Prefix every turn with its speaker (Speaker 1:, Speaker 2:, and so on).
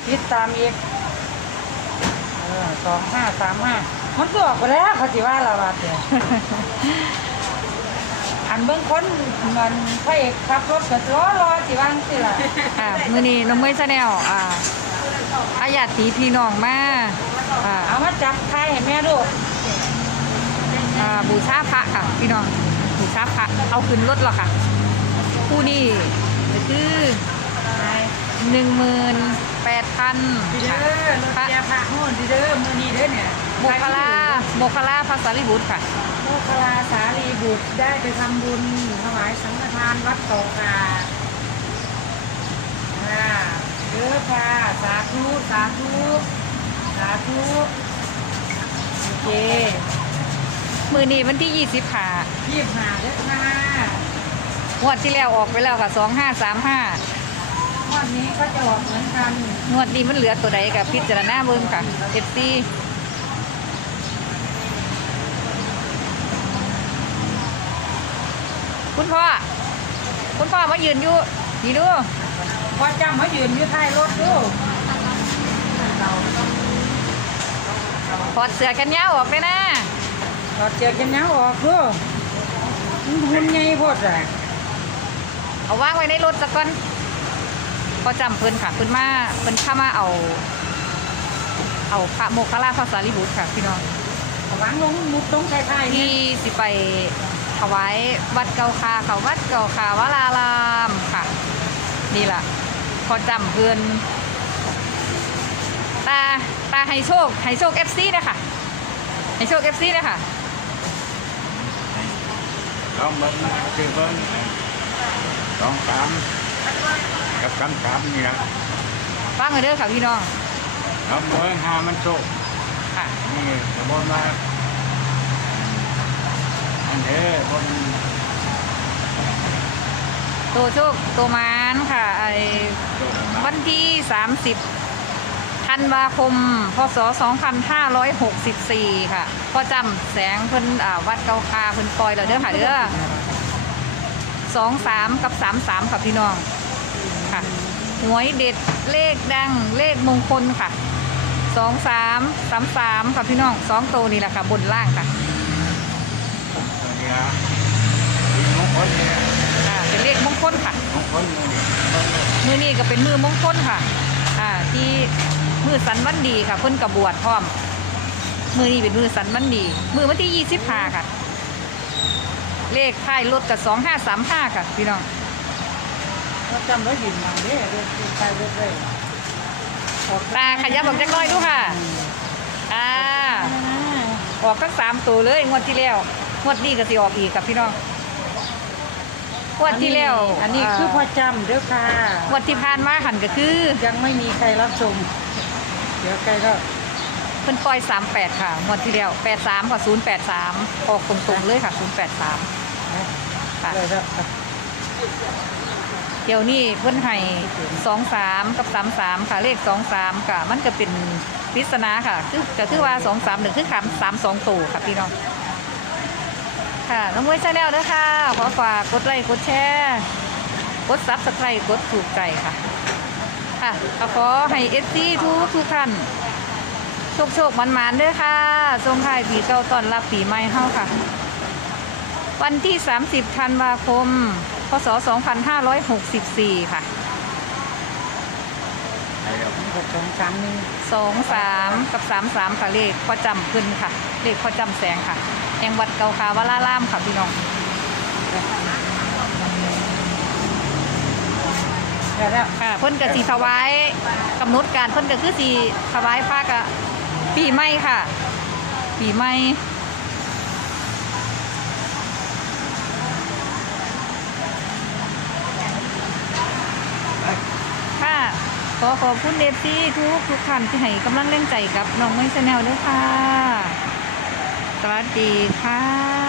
Speaker 1: คิดตามอีก2535มันก็ออกไปแล้วเขาสิว่าละบาทเดียวอันเบื้องคนมันพระเอกขับรถก็รอสิว่างสิล่ะ
Speaker 2: มื้อนี้น้องเมย์ชาแนลอาญาติพี่น้องมา
Speaker 1: เอามาจับไทยให้แม่ดู
Speaker 2: บูชาพระค่ะพี่น้องบูชาพระเอาขึ้นรถหรอค่ะคู่นี้คือ18,000
Speaker 1: ดีเด้อรถแกพระโน่นดีเด้อมื้อนี้เด้อเนี่ย
Speaker 2: โมคลาพระสารีบุตรค่ะ
Speaker 1: โมคลาสารีบุตรได้ไปทำบุญถวายสังฆทานวัดโตกาเด้อค่ะสาธุสาธุสาธุโอเค
Speaker 2: มื้อนี้วันที่20ค่ะ
Speaker 1: 25เด้อค่ะ
Speaker 2: งวดที่แล้วออกไปแล้วค่ะ2535
Speaker 1: งวดนี้ก็จะออกเหมือนกัน
Speaker 2: งวดนี้มันเหลือตัวใดกับพิจารณาเบิ่งค่ะ FC คุณพ่อมายืนอยู่นี่ดู
Speaker 1: พ่อจำมายืนอยู่ท้ายรถดู
Speaker 2: ถอดเสื้อกันยาวออกเลยนะ
Speaker 1: ถอดเสื้อกันยาวออกดูหุ่นใหญ่โพดอ่ะ
Speaker 2: เอาวางไว้ในรถสักก่อนพอจำเพิ่นค่ะเพิ่นเข้ามาเอาพระโมคคัลลาพระสารีบุตรค่ะพี่น้อง
Speaker 1: วางลงมุกตรงไทย
Speaker 2: ๆที่สิไปถวายวัดเก่าคาเขาวัดเก่าคาวรารามค่ะนี่ล่ะพอจำเพิ่นตาให้โชคFC นะคะให้โชค FC นะคะ
Speaker 3: ลองเบิ้งคือเบิ้ง23กับ33นี่นะ
Speaker 2: ฟังกันเด้อค่ะพี่น้อง
Speaker 3: ลองเบิ้งหามันโชค
Speaker 2: ค่ะ
Speaker 3: นี่สมมติว่าอันเด้อบน
Speaker 2: ตัวโชคตัวมานค่ะวันที่30ธันวาคมพศ2564ค่ะพ่อจำแสงเพิ่นวัดเกาคาเพิ่นปล่อยแล้วเด้อค่ะเด้อ23กับ33ค่ะพี่น้องค่ะหวยเด็ดเลขดังเลขมงคลค่ะ2333ค่ะพี่น้อง2ตัวนี่แหละค่ะบนล่างค่ะเป็นเลขมงคลค่ะมือนี้ก็เป็นมือมงคลค่ะที่มือสันวันดีค่ะเพิ่นกับบวชพร้อมมือนี้เป็นมือสันวันดีมือวันที่25ค่ะเลขท้ายรถกับ2535ค่ะพี่น้อง
Speaker 1: เราจำได้ยินมาเด้อท้ายรถเลย
Speaker 2: ตาขยับออกจากน้อยดูค่ะออกทั้ง3ตัวเลยงวดที่แล้วงวดนี้ก็สิออกอีกกับพี่น้องงวดที่แล้ว
Speaker 1: อันนี้คือพอจำเด้อค่ะ
Speaker 2: งวดที่ผ่านมาหันก็คือ
Speaker 1: ยังไม่มีใครรับชมเดี๋ยวใกล้แล้ว
Speaker 2: เพิ่นปล่อย38ค่ะงวดที่แล้ว83กับ083ออกตรงๆเลยค่ะ083ค่ะเดี๋ยวนี้เพิ่นให้23กับ33ค่ะเลข23ค่ะมันก็เป็นปริศนาค่ะคือว่า231คือ32ตัวค่ะพี่น้องค่ะน้องมวยชาแนลด้วยค่ะขอฝากกดไลค์กดแชร์กดซับสไครต์กดถูกใจค่ะค่ะขอให้FCทุกท่านโชคมันด้วยค่ะส่งท้ายปีเก่าต้อนรับปีใหม่เฮาค่ะวันที่30ธันวาคมพศ2564ค่ะ23กับ33ค่ะเลขพ่อจำขึ้นค่ะเลขพ่อจำแสงค่ะแห่งวัดเกาคาวรารามค่ะพี่น้องค่ะเพิ่นก็สิถวายกำหนดการเพิ่นก็คือสิถวายพระกะปีใหม่ค่ะปีใหม่ค่ะขอบคุณFCทุกท่านที่ให้กำลังแรงใจกับน้องมวยชาแนลด้วยค่ะสวัสดีค่ะ